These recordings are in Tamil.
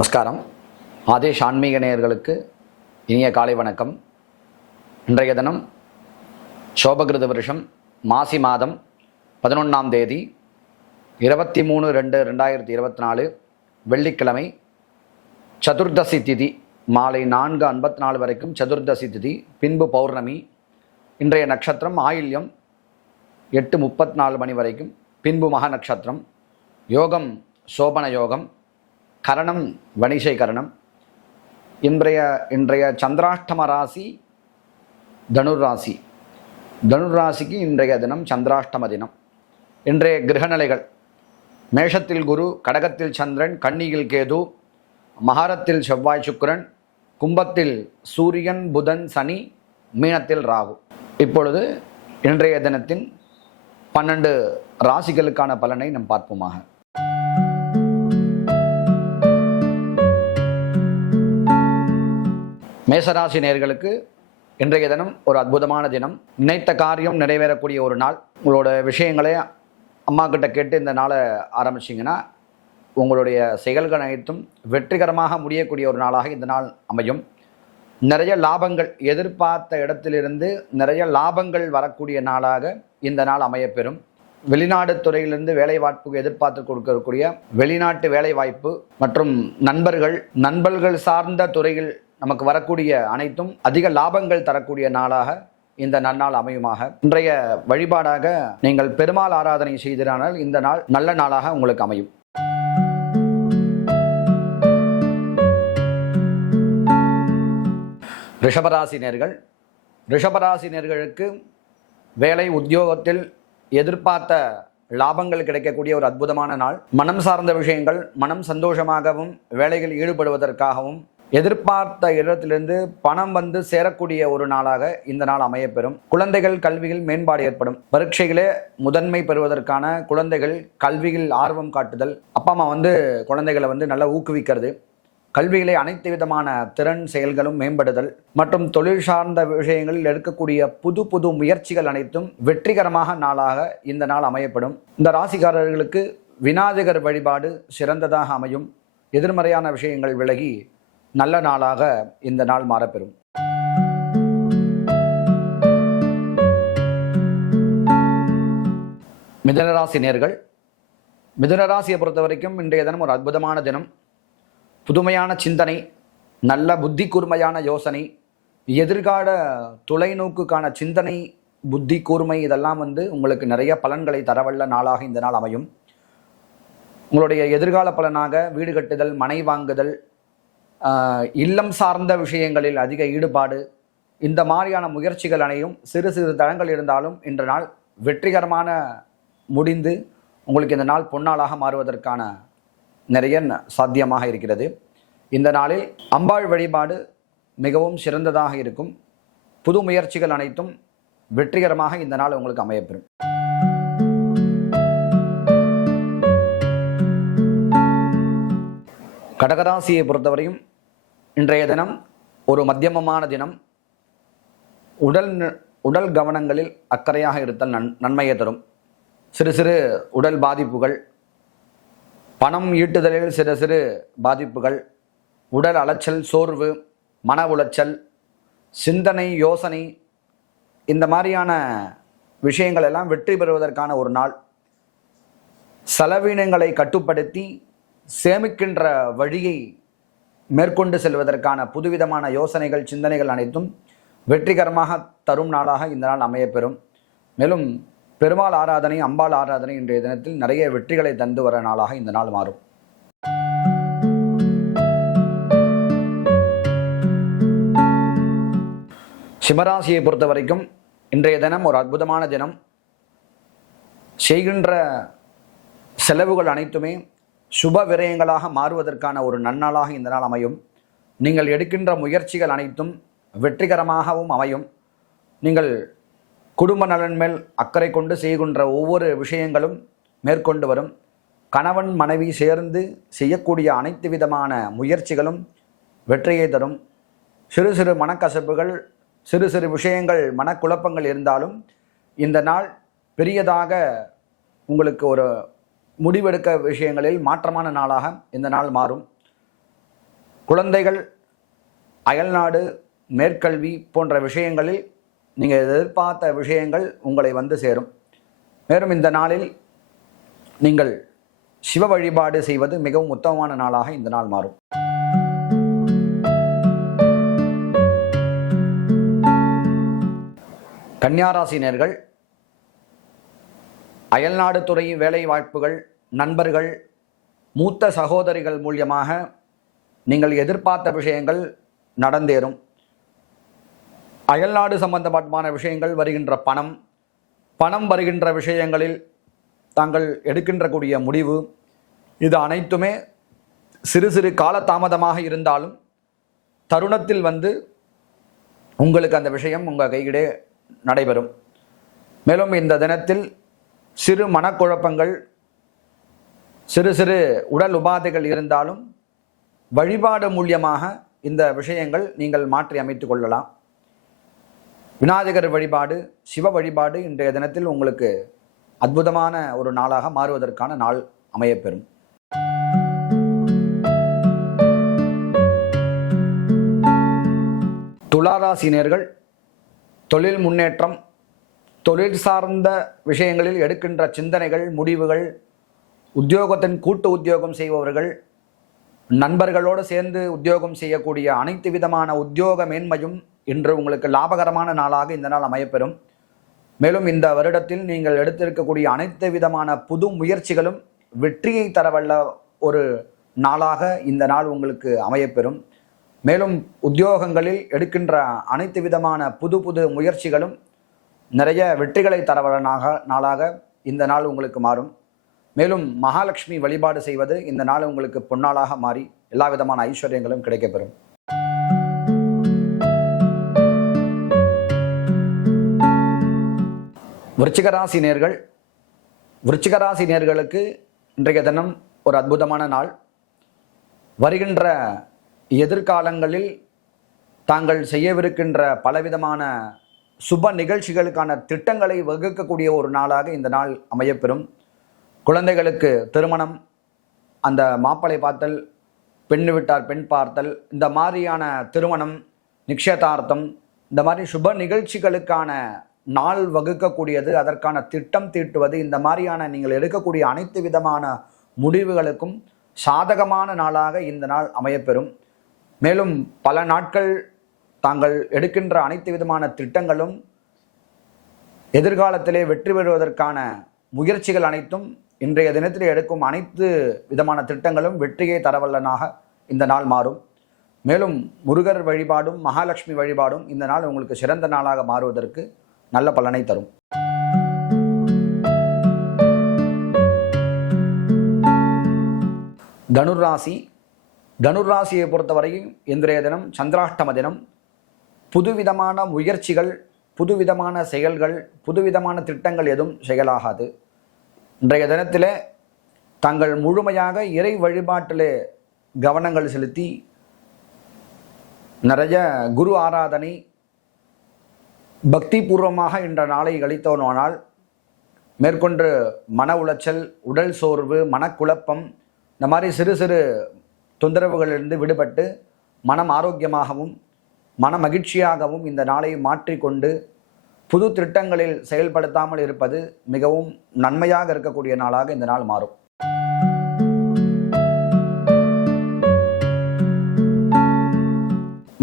நமஸ்காரம். ஆதேஷ் ஆன்மீக நேயர்களுக்கு இனிய காலை வணக்கம். இன்றைய தினம் சோபகிருத வருஷம் மாசி மாதம் பதினொன்றாம் தேதி இருபத்தி மூணு ரெண்டு ரெண்டாயிரத்தி இருபத்தி நாலு வெள்ளிக்கிழமை சதுர்தசி திதி மாலை நான்கு ஐம்பத்தி நாலு வரைக்கும் சதுர்தசி திதி பின்பு பௌர்ணமி இன்றைய நட்சத்திரம் ஆயில்யம் எட்டு முப்பத்தி நாலு மணி வரைக்கும் பின்பு மக நட்சத்திரம் யோகம் சோபன யோகம் கரணம் வணிஷை கரணம். இன்றைய இன்றைய சந்திராஷ்டம ராசி தனுராசி தனுராசிக்கு இன்றைய தினம் சந்திராஷ்டம தினம். இன்றைய கிரகநிலைகள். மேஷத்தில் குரு கடகத்தில் சந்திரன் கன்னியில் கேது மகாரத்தில் செவ்வாய் சுக்கிரன் கும்பத்தில் சூரியன் புதன் சனி மீனத்தில் ராகு. இப்பொழுது இன்றைய தினத்தின் பன்னெண்டு ராசிகளுக்கான பலனை நாம் பார்ப்போமாக. மேசராசி நேர்களுக்கு இன்றைய தினம் ஒரு அற்புதமான தினம். நினைத்த காரியம் நிறைவேறக்கூடிய ஒரு நாள். உங்களோட விஷயங்களை அம்மா கிட்ட கேட்டு இந்த நாளை ஆரம்பிச்சிங்கன்னா உங்களுடைய செயல்கள் அனைத்தும் வெற்றிகரமாக முடியக்கூடிய ஒரு நாளாக இந்த நாள் அமையும். நிறைய லாபங்கள் எதிர்பார்த்த இடத்திலிருந்து நிறைய லாபங்கள் வரக்கூடிய நாளாக இந்த நாள் அமையப்பெறும். வெளிநாடு துறையிலிருந்து வேலை வாய்ப்புக்கு எதிர்பார்த்து கொடுக்கக்கூடிய வெளிநாட்டு வேலை வாய்ப்பு மற்றும் நண்பர்கள் நண்பர்கள் சார்ந்த துறையில் நமக்கு வரக்கூடிய அனைத்தும் அதிக லாபங்கள் தரக்கூடிய நாளாக இந்த நன்னாள் அமையுமாக. இன்றைய வழிபாடாக நீங்கள் பெருமாள் ஆராதனை செய்திரானால் இந்த நாள் நல்ல நாளாக உங்களுக்கு அமையும். ரிஷபராசினியர்கள் ரிஷபராசினியர்களுக்கு வேலை உத்தியோகத்தில் எதிர்பார்த்த லாபங்கள் கிடைக்கக்கூடிய ஒரு அற்புதமான நாள். மனம் சார்ந்த விஷயங்கள் மனம் சந்தோஷமாகவும் வேலையில் ஈடுபடுவதற்காகவும் எதிர்பார்த்த இடத்திலிருந்து பணம் வந்து சேரக்கூடிய ஒரு நாளாக இந்த நாள் அமையப்பெறும். குழந்தைகள் கல்வியில் மேம்பாடு ஏற்படும். பரீட்சைகளே முதன்மை பெறுவதற்கான குழந்தைகள் கல்வியில் ஆர்வம் காட்டுதல். அப்பா அம்மா வந்து குழந்தைகளை வந்து நல்லா ஊக்குவிக்கிறது. கல்வியிலே அனைத்து விதமான திறன் செயல்களும் மேம்படுதல். மற்றும் தொழில் சார்ந்த விஷயங்களில் எடுக்கக்கூடிய புது புது முயற்சிகள் அனைத்தும் வெற்றிகரமாக நாளாக இந்த நாள் அமையப்படும் இந்த ராசிக்காரர்களுக்கு விநாயகர் வழிபாடு சிறந்ததாக அமையும். எதிர்மறையான விஷயங்கள் விலகி நல்ல நாளாக இந்த நாள் மாறப்பெறும். மிதனராசி நேர்கள் மிதனராசியை பொறுத்த வரைக்கும் இன்றைய தினம் ஒரு அற்புதமான தினம். புதுமையான சிந்தனை நல்ல புத்தி கூர்மையான யோசனை எதிர்கால தொலைநோக்குக்கான சிந்தனை புத்தி கூர்மை இதெல்லாம் வந்து உங்களுக்கு நிறைய பலன்களை தரவல்ல நாளாக இந்த நாள் அமையும். உங்களுடைய எதிர்கால பலனாக வீடு கட்டுதல் மனை வாங்குதல் இல்லம் சார்ந்த விஷயங்களில் அதிக ஈடுபாடு. இந்த மாதிரியான முயற்சிகள் அனையும் சிறு சிறு தளங்கள் இருந்தாலும் இன்று நாள் வெற்றிகரமான முடிந்து உங்களுக்கு இந்த நாள் பொன்னாளாக மாறுவதற்கான நிறைய சாத்தியமாக இருக்கிறது. இந்த நாளில் அம்பாள் வழிபாடு மிகவும் சிறந்ததாக இருக்கும். புது முயற்சிகள் அனைத்தும் வெற்றிகரமாக இந்த நாள் உங்களுக்கு அமையப்பெறும். கடகராசியை பொறுத்தவரையும் இன்றைய தினம் ஒரு மத்தியமமான தினம். உடல் உடல் கவனங்களில் அக்கறையாக இருத்தல் நன் நன்மையை தரும். சிறு சிறு உடல் பாதிப்புகள் பணம் ஈட்டுதலில் சிறு சிறு பாதிப்புகள் உடல் அலைச்சல் சோர்வு மன உளைச்சல் சிந்தனை யோசனை இந்த மாதிரியான விஷயங்கள் எல்லாம் வெற்றி பெறுவதற்கான ஒரு நாள். செலவினங்களை கட்டுப்படுத்தி சேமிக்கின்ற வழியை மேற்கொண்டு செல்வதற்கான புதுவிதமான யோசனைகள் சிந்தனைகள் அனைத்தும் வெற்றிகரமாக தரும் நாளாக இந்த நாள் அமையப்பெறும். மேலும் பெருமாள் ஆராதனை அம்பாள் ஆராதனை இன்றைய தினத்தில் நிறைய வெற்றிகளை தந்து வர நாளாக இந்த நாள் மாறும். சிம்மராசியை பொறுத்த வரைக்கும் இன்றைய தினம் ஒரு அற்புதமான தினம். செய்கின்ற செலவுகள் அனைத்துமே சுப விரயங்களாக மாறுவதற்கான ஒரு நன்னாளாக இந்த நாள் அமையும். நீங்கள் எடுக்கின்ற முயற்சிகள் அனைத்தும் வெற்றிகரமாகவும் அமையும். நீங்கள் குடும்ப நலன் மேல் அக்கறை கொண்டு செய்கின்ற ஒவ்வொரு விஷயங்களும் மேற்கொண்டு வரும். கணவன் மனைவி சேர்ந்து செய்யக்கூடிய அனைத்து விதமான முயற்சிகளும் வெற்றியை தரும். சிறு சிறு மனக்கசப்புகள் சிறு சிறு விஷயங்கள் மனக்குழப்பங்கள் இருந்தாலும் இந்த நாள் பெரியதாக உங்களுக்கு ஒரு முடிவெடுக்க விஷயங்களில் மாற்றமான நாளாக இந்த நாள் மாறும். குழந்தைகள் அயல்நாடு மேற்கல்வி போன்ற விஷயங்களில் நீங்கள் எதிர்பார்த்த விஷயங்கள் உங்களை வந்து சேரும். மேலும் இந்த நாளில் நீங்கள் சிவ வழிபாடு செய்வது மிகவும் உத்தமமான நாளாக இந்த நாள் மாறும். கன்னியாராசினியர்கள் அயல்நாடு துறை வேலை வாய்ப்புகள் நண்பர்கள் மூத்த சகோதரிகள் மூலியமாக நீங்கள் எதிர்பார்த்த விஷயங்கள் நடந்தேறும். அயல்நாடு சம்பந்தமான விஷயங்கள் வருகின்ற பணம் பணம் வருகின்ற விஷயங்களில் தாங்கள் எடுக்கின்ற கூடிய முடிவு. இது அனைத்துமே சிறு சிறு காலதாமதமாக இருந்தாலும் தருணத்தில் வந்து உங்களுக்கு அந்த விஷயம் உங்கள் கையிடே நடைபெறும். மேலும் இந்த தினத்தில் சிறு மனக்குழப்பங்கள் சிறு சிறு உடல் உபாதைகள் இருந்தாலும் வழிபாடு மூலியமாக இந்த விஷயங்கள் நீங்கள் மாற்றி அமைத்துக் கொள்ளலாம். விநாயகர் வழிபாடு சிவ வழிபாடு இன்றைய தினத்தில் உங்களுக்கு அற்புதமான ஒரு நாளாக மாறுவதற்கான நாள் அமையப்பெறும். துளாராசினியர்கள் தொழில் முன்னேற்றம் தொழில் சார்ந்த விஷயங்களில் எடுக்கின்ற சிந்தனைகள் முடிவுகள் உத்தியோகத்தின் கூட்டு உத்தியோகம் செய்பவர்கள் நண்பர்களோடு சேர்ந்து உத்தியோகம் செய்யக்கூடிய அனைத்து விதமான உத்தியோக மேன்மையும் இன்று உங்களுக்கு லாபகரமான நாளாக இந்த நாள் அமையப்பெறும். மேலும் இந்த வருடத்தில் நீங்கள் எடுத்திருக்கக்கூடிய அனைத்து விதமான புது முயற்சிகளும் வெற்றியை தரவல்ல ஒரு நாளாக இந்த நாள் உங்களுக்கு அமையப்பெறும். மேலும் உத்தியோகங்களில் எடுக்கின்ற அனைத்து விதமான புது புது முயற்சிகளும் நிறைய வெற்றிகளை தரவலனாக நாளாக இந்த நாள் உங்களுக்கு மாறும். மேலும் மகாலட்சுமி வழிபாடு செய்வது இந்த நாள் உங்களுக்கு பொன்னாளாக மாறி எல்லா விதமான ஐஸ்வர்யங்களும் கிடைக்கப்பெறும். விருச்சிகராசி நேர்கள் விருச்சிகராசி நேர்களுக்கு இன்றைய தினம் ஒரு அற்புதமான நாள். வருகின்ற எதிர்காலங்களில் தாங்கள் செய்யவிருக்கின்ற பலவிதமான சுப நிகழ்ச்சிகளுக்கான திட்டங்களை வகுக்கக்கூடிய ஒரு நாளாக இந்த நாள் அமையப்பெறும். குழந்தைகளுக்கு திருமணம் அந்த மாப்பிளை பார்த்தல் பெண் விட்டார் பெண் பார்த்தல் இந்த மாதிரியான திருமணம் நிச்சயதார்த்தம் இந்த மாதிரி சுப நிகழ்ச்சிகளுக்கான நாள் வகுக்கக்கூடியது அதற்கான திட்டம் தீட்டுவது இந்த மாதிரியான நீங்கள் எடுக்கக்கூடிய அனைத்து விதமான முடிவுகளுக்கும் சாதகமான நாளாக இந்த நாள் அமையப்பெறும். மேலும் பல நாட்கள் தாங்கள் எடுக்கின்ற அனைத்து விதமான திட்டங்களும் எதிர்காலத்திலே வெற்றி பெறுவதற்கான முயற்சிகள் அனைத்தும் இன்றைய தினத்தில் எடுக்கும் அனைத்து விதமான திட்டங்களும் வெற்றியை தரவல்லனாக இந்த நாள் மாறும். மேலும் முருகர் வழிபாடும் மகாலட்சுமி வழிபாடும் இந்த நாள் உங்களுக்கு சிறந்த நாளாக மாறுவதற்கு நல்ல பலனை தரும். தனுர் ராசி தனுர் ராசியை பொறுத்தவரையும் இன்றைய தினம் சந்திராஷ்டம தினம். புதுவிதமான முயற்சிகள் புதுவிதமான செயல்கள் புதுவிதமான திட்டங்கள் எதுவும் செயலாகாது. இன்றைய தினத்தில் தங்கள் முழுமையாக இறை வழிபாட்டிலே கவனங்கள் செலுத்தி நிறைய குரு ஆராதனை பக்தி பூர்வமாக இன்ற நாளை கழித்தோனானால் மேற்கொண்டு மன உளைச்சல் உடல் சோர்வு மனக்குழப்பம் இந்த மாதிரி சிறு சிறு தொந்தரவுகளிலிருந்து விடுபட்டு மனம் ஆரோக்கியமாகவும் மன மகிழ்ச்சியாகவும் இந்த நாளை மாற்றிக்கொண்டு புது திட்டங்களில் செயல்படுத்தாமல் இருப்பது மிகவும் நன்மையாக இருக்கக்கூடிய நாளாக இந்த நாள் மாறும்.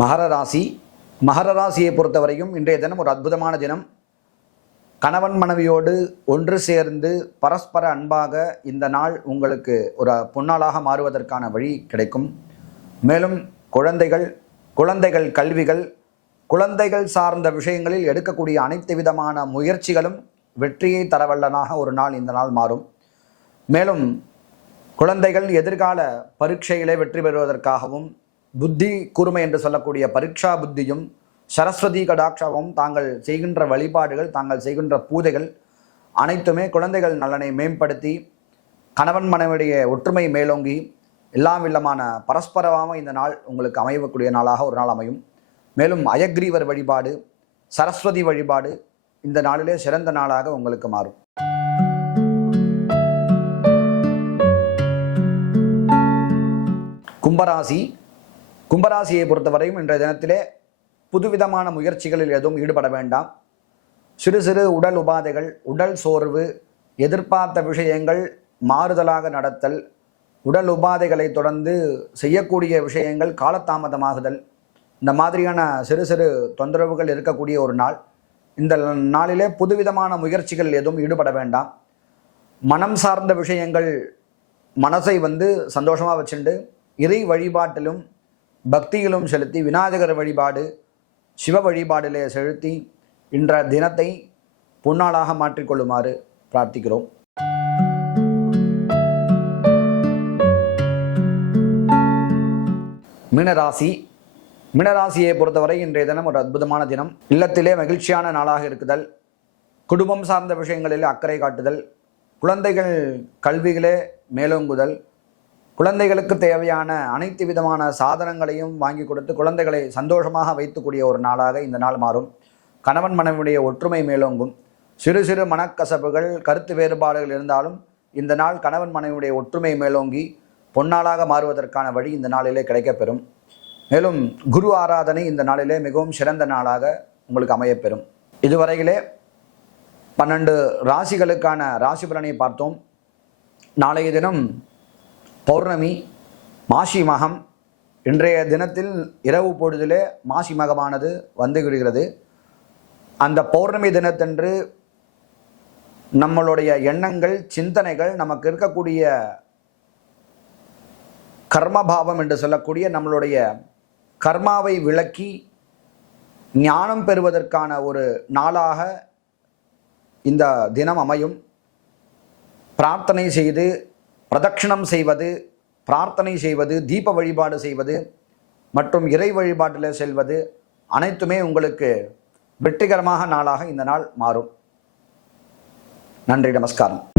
மகர ராசி மகர ராசியை பொறுத்தவரையும் இன்றைய தினம் ஒரு அற்புதமான தினம். கணவன் மனைவியோடு ஒன்று சேர்ந்து பரஸ்பர அன்பாக இந்த நாள் உங்களுக்கு ஒரு பொன்னாளாக மாறுவதற்கான வழி கிடைக்கும். மேலும் குழந்தைகள் குழந்தைகள் கல்விகள் குழந்தைகள் சார்ந்த விஷயங்களில் எடுக்கக்கூடிய அனைத்து விதமான முயற்சிகளும் வெற்றியை தரவல்லனாக ஒரு நாள் இந்த நாள் மாறும். மேலும் குழந்தைகள் எதிர்கால பரீட்சையிலே வெற்றி பெறுவதற்காகவும் புத்தி கூர்மை என்று சொல்லக்கூடிய பரீட்சா புத்தியும் சரஸ்வதி கடாட்சமும் தாங்கள் செய்கின்ற வழிபாடுகள் தாங்கள் செய்கின்ற பூஜைகள் அனைத்துமே குழந்தைகள் நலனை மேம்படுத்தி கணவன் மனைவிடைய ஒற்றுமை மேலோங்கி எல்லாம் வில்லமான பரஸ்பரமாக இந்த நாள் உங்களுக்கு அமையக்கூடிய நாளாக ஒரு நாள் அமையும். மேலும் அயக்ரீவர் வழிபாடு சரஸ்வதி வழிபாடு இந்த நாளிலே சிறந்த நாளாக உங்களுக்கு மாறும். கும்பராசி. கும்பராசியை பொறுத்தவரையும் இன்றைய தினத்திலே புதுவிதமான முயற்சிகளில் எதுவும் ஈடுபட வேண்டாம். சிறு சிறு உடல் உபாதைகள் உடல் சோர்வு எதிர்பார்த்த விஷயங்கள் மாறுதலாக நடத்தல் உடல் உபாதைகளை தொடர்ந்து செய்யக்கூடிய விஷயங்கள் காலதாமதமாகுதல். இந்த மாதிரியான சிறு சிறு தொந்தரவுகள் இருக்கக்கூடிய ஒரு நாள். இந்த நாளிலே புதுவிதமான முயற்சிகள் எதுவும் ஈடுபட வேண்டாம். மனம் சார்ந்த விஷயங்கள் மனசை வந்து சந்தோஷமாக வச்சுண்டு இறை வழிபாட்டிலும் பக்தியிலும் செலுத்தி விநாயகர் வழிபாடு சிவ வழிபாடிலே செலுத்தி இன்ற தினத்தை பொன்னாளாக மாற்றிக்கொள்ளுமாறு பிரார்த்திக்கிறோம். மீனராசி. மீனராசியை பொறுத்தவரை இன்றைய தினம் ஒரு அற்புதமான தினம். இல்லத்திலே மகிழ்ச்சியான நாளாக இருக்குதல். குடும்பம் சார்ந்த விஷயங்களில் அக்கறை காட்டுதல். குழந்தைகள் கல்விகளே மேலோங்குதல். குழந்தைகளுக்கு தேவையான அனைத்து விதமான சாதனங்களையும் வாங்கி கொடுத்து குழந்தைகளை சந்தோஷமாக வைத்துக்கூடிய ஒரு நாளாக இந்த நாள் மாறும். கணவன் மனைவியுடைய ஒற்றுமை மேலோங்கும். சிறு சிறு மனக்கசப்புகள் கருத்து வேறுபாடுகள் இருந்தாலும் இந்த நாள் கணவன் மனைவியுடைய ஒற்றுமை மேலோங்கி பொன்னாளாக மாறுவதற்கான வழி இந்த நாளிலே கிடைக்கப்பெறும். மேலும் குரு ஆராதனை இந்த நாளிலே மிகவும் சிறந்த நாளாக உங்களுக்கு அமையப்பெறும். இதுவரையிலே பன்னெண்டு ராசிகளுக்கான ராசி பலனை பார்த்தோம். நாளைய தினம் பௌர்ணமி மாசி மகம். இன்றைய தினத்தில் இரவு பொழுதிலே மாசி மகமானது வந்து விடுகிறது. அந்த பௌர்ணமி தினத்தன்று நம்மளுடைய எண்ணங்கள் சிந்தனைகள் நமக்கு இருக்கக்கூடிய கர்மபாவம் என்று சொல்லக்கூடிய நம்மளுடைய கர்மாவை விளக்கி ஞானம் பெறுவதற்கான ஒரு நாளாக இந்த தினம் அமையும். பிரார்த்தனை செய்து பிரதட்சிணம் செய்வது பிரார்த்தனை செய்வது தீப வழிபாடு செய்வது மற்றும் இறை வழிபாட்டில் செல்வது அனைத்துமே உங்களுக்கு வெற்றிகரமாக நாளாக இந்த நாள் மாறும். நன்றி நமஸ்காரம்.